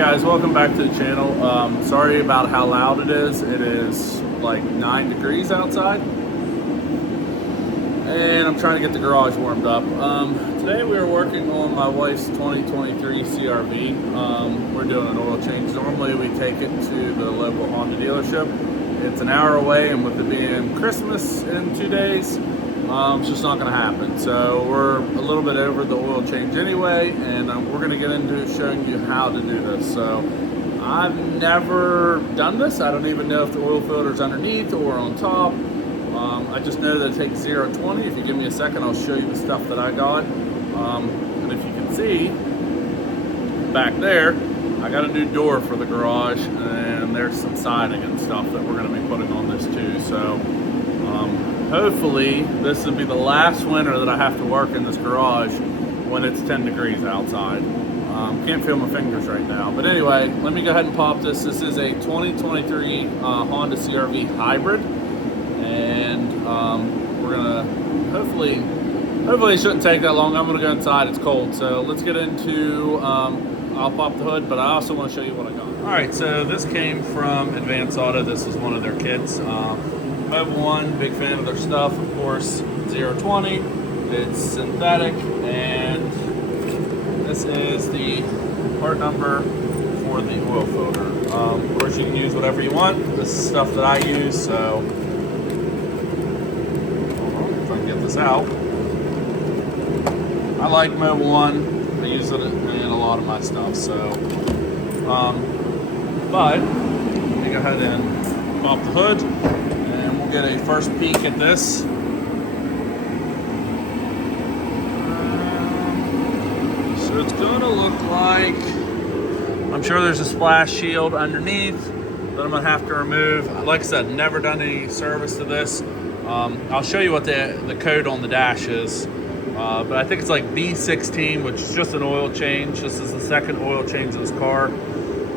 guys, welcome back to the channel. Sorry about how loud it is. It is like 9 degrees outside. And I'm trying to get the garage warmed up. Today we are working on my wife's 2023 CRV. We're doing an oil change. Normally we take it to the local Honda dealership. It's an hour away, and with it being Christmas in 2 days, it's just not going to happen. So we're a little bit over the oil change anyway, and we're going to get into showing you how to do this. So I've never done this. I don't even know if the oil filter's underneath or on top. I just know that it takes 0-20. If you give me a second, I'll show you the stuff that I got. And if you can see back there, I got a new door for the garage, and there's some siding and stuff that we're going to be putting on this too. So hopefully this will be the last winter that I have to work in this garage when it's 10 degrees outside. Can't feel my fingers right now. But anyway, let me go ahead and pop this. This is a 2023 Honda CRV hybrid. And we're gonna hopefully it shouldn't take that long. I'm gonna go inside, it's cold. So let's get into, I'll pop the hood, but I also wanna show you what I got. All right, so this came from Advanced Auto. This is one of their kits. Mobile One, big fan of their stuff, of course. 0-20, it's synthetic, and this is the part number for the oil filter. Of course, you can use whatever you want. This is stuff that I use, so if I can get this out. I like Mobile One. I use it in a lot of my stuff, so but let me go ahead and pop the hood, and we'll get a first peek at this. So it's gonna look like, I'm sure there's a splash shield underneath that I'm gonna have to remove. Like I said, never done any service to this. I'll show you what the code on the dash is, but I think it's like B16, which is just an oil change. This is the second oil change of this car,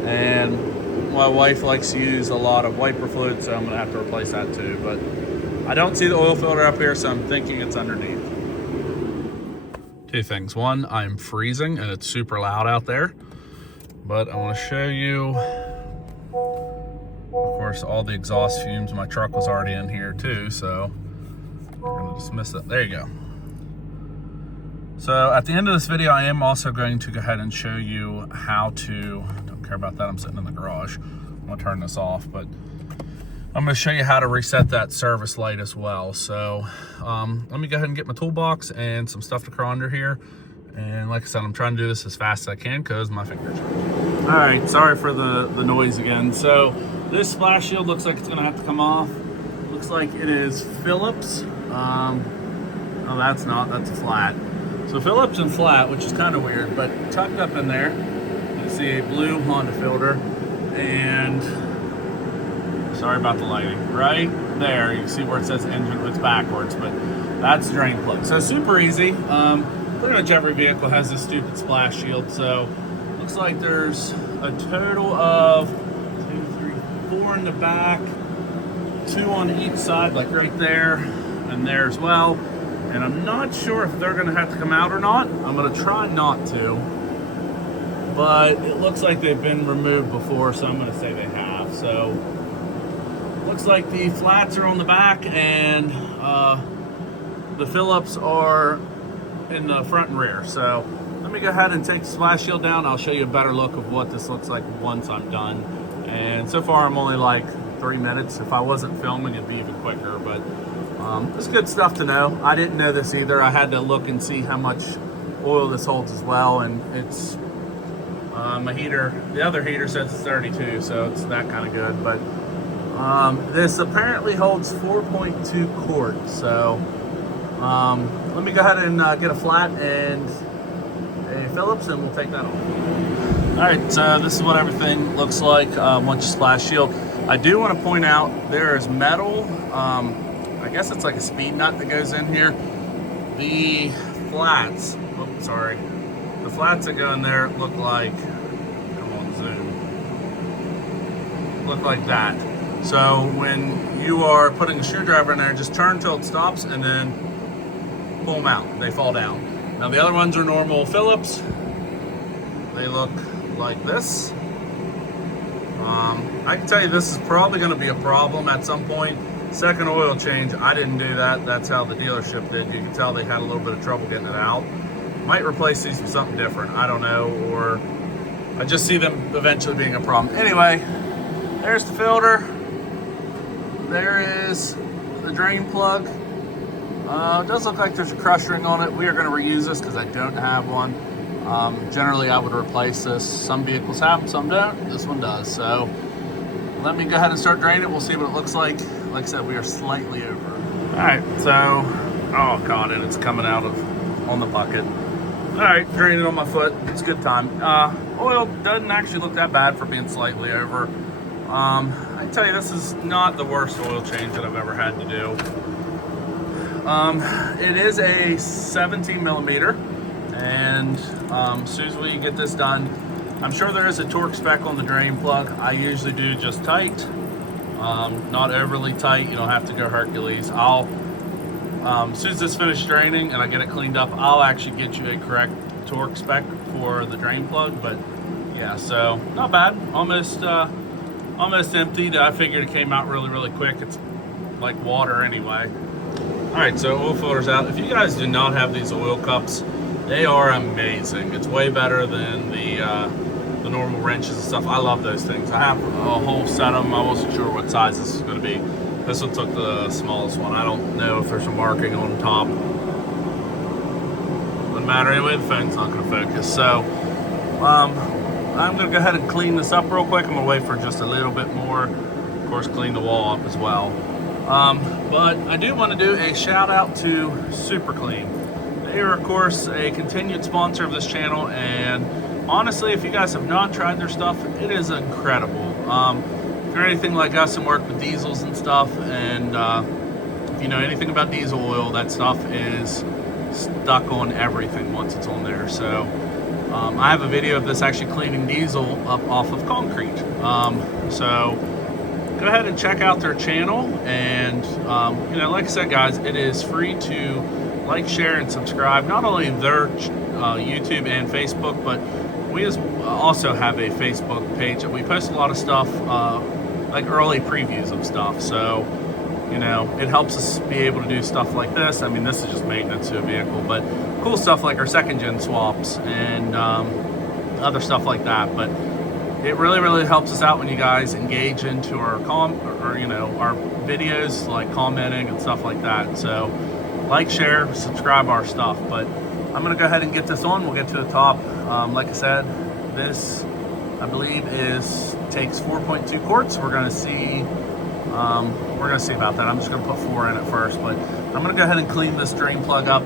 and my wife likes to use a lot of wiper fluid, so I'm gonna have to replace that too. But I don't see the oil filter up here, so I'm thinking it's underneath. Two things. One, I'm freezing and it's super loud out there, but I want to show you, of course, all the exhaust fumes. My truck was already in here too, so we're going to dismiss it. There you go. So at the end of this video, I am also going to go ahead and show you how to, don't care about that, I'm sitting in the garage. I'm going to turn this off, but I'm going to show you how to reset that service light as well. So let me go ahead and get my toolbox and some stuff to crawl under here. And like I said, I'm trying to do this as fast as I can because my fingers hurt. All right, sorry for the noise again. So this splash shield looks like it's gonna have to come off. Looks like it is Phillips. Oh, that's not, that's a flat. So Phillips and flat, which is kind of weird, but tucked up in there, you see a blue Honda filter, and sorry about the lighting. Right there, you see where it says engine, it's backwards, but that's the drain plug. So super easy. Pretty much every vehicle has this stupid splash shield. So looks like there's a total of 2, 3, 4 in the back, 2 on each side, like right there and there as well. And I'm not sure if they're gonna have to come out or not. I'm gonna try not to, but it looks like they've been removed before, so I'm gonna say they have. So looks like the flats are on the back, and the Phillips are in the front and rear. So let me go ahead and take the splash shield down. I'll show you a better look of what this looks like once I'm done. And so far I'm only like 3 minutes. If I wasn't filming, it'd be even quicker, but it's good stuff to know. I didn't know this either. I had to look and see how much oil this holds as well, and it's my heater, the other heater says it's 32, so it's that kind of good. But this apparently holds 4.2 quarts. So let me go ahead and get a flat and a Phillips, and we'll take that off. All right, so this is what everything looks like once you splash shield. I do want to point out there is metal, I guess it's like a speed nut that goes in here. The flats, oh, sorry. The flats that go in there look like, come on, zoom. Look like that. So when you are putting a screwdriver in there, just turn till it stops and then pull them out. They fall down. Now the other ones are normal Phillips. They look like this. I can tell you this is probably going to be a problem at some point. Second oil change, I didn't do that. That's how the dealership did. You can tell they had a little bit of trouble getting it out. Might replace these with something different. I don't know, or I just see them eventually being a problem. Anyway, there's the filter. There is the drain plug. It does look like there's a crush ring on it. We are going to reuse this because I don't have one. Generally, I would replace this. Some vehicles have them, some don't. This one does. So let me go ahead and start draining it. We'll see what it looks like. Like I said, we are slightly over. All right, so, oh God, and it's coming out of on the bucket. All right, draining on my foot. It's a good time. Oil doesn't actually look that bad for being slightly over. I tell you, this is not the worst oil change that I've ever had to do. It is a 17 millimeter, and as soon as we get this done, I'm sure there is a torque spec on the drain plug. I usually do just tight, not overly tight. You don't have to go Hercules. As soon as this finishes draining and I get it cleaned up, I'll actually get you a correct torque spec for the drain plug. But yeah, so not bad. Almost emptied. I figured it came out really quick. It's like water anyway. All right, so oil filter's out. If you guys do not have these oil cups, they are amazing. It's way better than the normal wrenches and stuff. I love those things. I have a whole set of them. I wasn't sure what size this was going to be. This one took the smallest one. I don't know if there's a marking on top. Doesn't matter anyway. The phone's not going to focus. So I'm going to go ahead and clean this up real quick. I'm going to wait for just a little bit more. Of course, clean the wall up as well. But I do want to do a shout out to Super Clean. They are, of course, a continued sponsor of this channel, and honestly, if you guys have not tried their stuff, it is incredible. If you're anything like us and work with diesels and stuff, and if you know anything about diesel oil, that stuff is stuck on everything once it's on there. So I have a video of this actually cleaning diesel up off of concrete. So go ahead and check out their channel, and you know, like I said, guys, it is free to like, share, and subscribe. Not only their YouTube and Facebook, but we also have a Facebook page that we post a lot of stuff, like early previews of stuff. So, you know, it helps us be able to do stuff like this. I mean, this is just maintenance to a vehicle, but cool stuff like our second gen swaps and other stuff like that. But it really helps us out when you guys engage into our you know, our videos, like commenting and stuff like that. So like, share, subscribe our stuff. But I'm gonna go ahead and get this on. We'll get to the top. Like I said, this I believe takes 4.2 quarts. We're gonna see about that. I'm just gonna put 4 in it first, but I'm gonna go ahead and clean this drain plug up.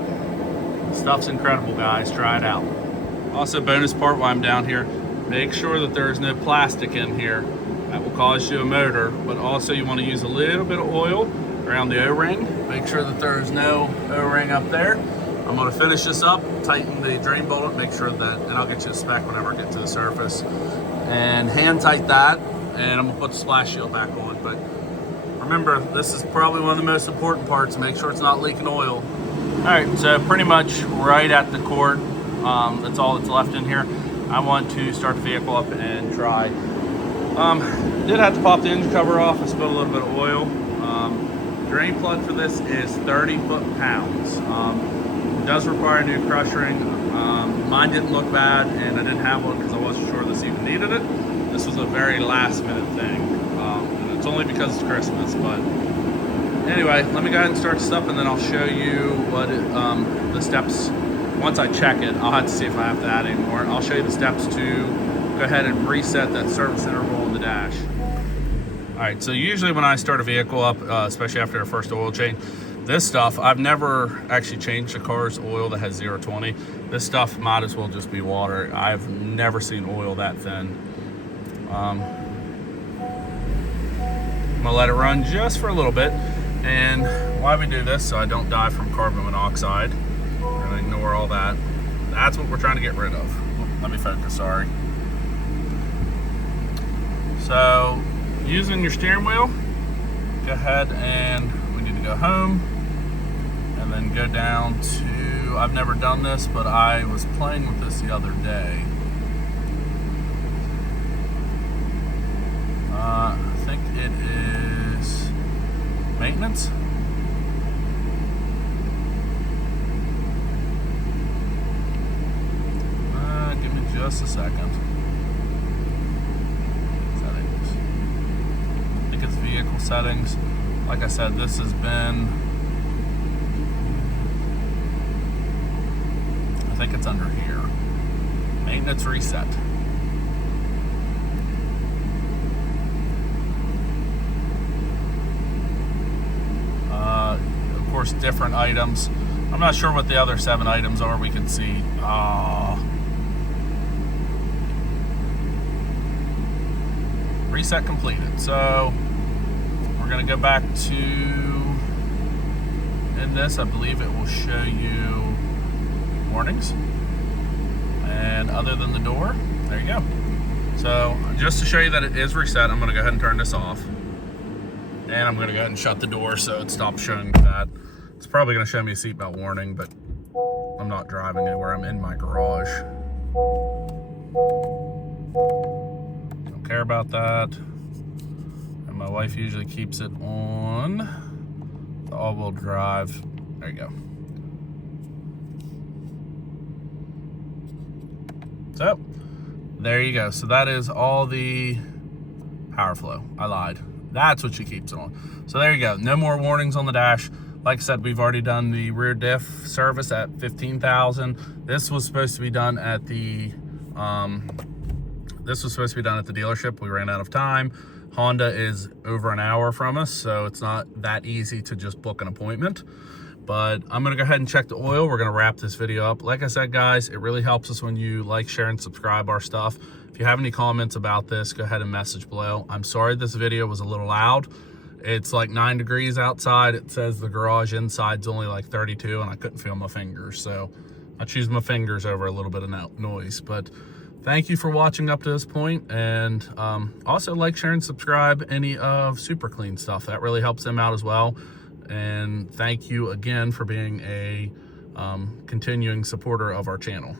Stuff's incredible, guys. Try it out. Also, bonus part while I'm down here, make sure that there's no plastic in here. That will cause you a motor, but also you want to use a little bit of oil around the O-ring. Make sure that there's no O-ring up there. I'm going to finish this up, tighten the drain bolt, make sure that, and I'll get you a spec whenever I get to the surface, and hand tight that, and I'm going to put the splash shield back on. But remember, this is probably one of the most important parts. Make sure it's not leaking oil. All right, so pretty much right at the quart, that's all that's left in here. I want to start the vehicle up and try. Did have to pop the engine cover off. I spilled a little bit of oil. Drain plug for this is 30 foot-pounds. It does require a new crush ring. Mine didn't look bad, and I didn't have one because I wasn't sure this even needed it. This was a very last-minute thing, and it's only because it's Christmas. But anyway, let me go ahead and start this up, and then I'll show you what the steps. Once I check it, I'll have to see if I have to add any more. I'll show you the steps to go ahead and reset that service interval on the dash. All right, so usually when I start a vehicle up, especially after a first oil change, this stuff, I've never actually changed a car's oil that has 0-20. This stuff might as well just be water. I've never seen oil that thin. I'm gonna let it run just for a little bit. And why we do this, so I don't die from carbon monoxide. We're gonna ignore all that. That's what we're trying to get rid of. Let me focus, sorry. So, using your steering wheel, go ahead and we need to go home and then go down to, I've never done this, but I was playing with this the other day. maintenance. Give me just a second. Settings. I think it's vehicle settings. Like I said, this has been, I think it's under here. Maintenance reset. Of course, different items. I'm not sure what the other 7 items are. We can see. Reset completed. So we're going to go back to, in this, I believe it will show you warnings. And other than the door, there you go. So just to show you that it is reset, I'm going to go ahead and turn this off. And I'm going to go ahead and shut the door so it stops showing me that. It's probably going to show me a seatbelt warning, but I'm not driving anywhere. I'm in my garage. Don't care about that. And my wife usually keeps it on the all-wheel drive. There you go. So there you go. So that is all the power flow. I lied. That's what she keeps it on. So there you go. No more warnings on the dash. Like I said, we've already done the rear diff service at $15,000. This was supposed to be done at the dealership. We ran out of time. Honda is over an hour from us, so it's not that easy to just book an appointment. But I'm gonna go ahead and check the oil. We're gonna wrap this video up. Like I said, guys, it really helps us when you like, share, and subscribe our stuff. If you have any comments about this, go ahead and message below. I'm sorry this video was a little loud. It's like 9 degrees outside. It says the garage inside's only like 32, and I couldn't feel my fingers. So I choose my fingers over a little bit of noise. But thank you for watching up to this point. And also like, share, and subscribe any of Super Clean stuff. That really helps them out as well. And thank you again for being a continuing supporter of our channel.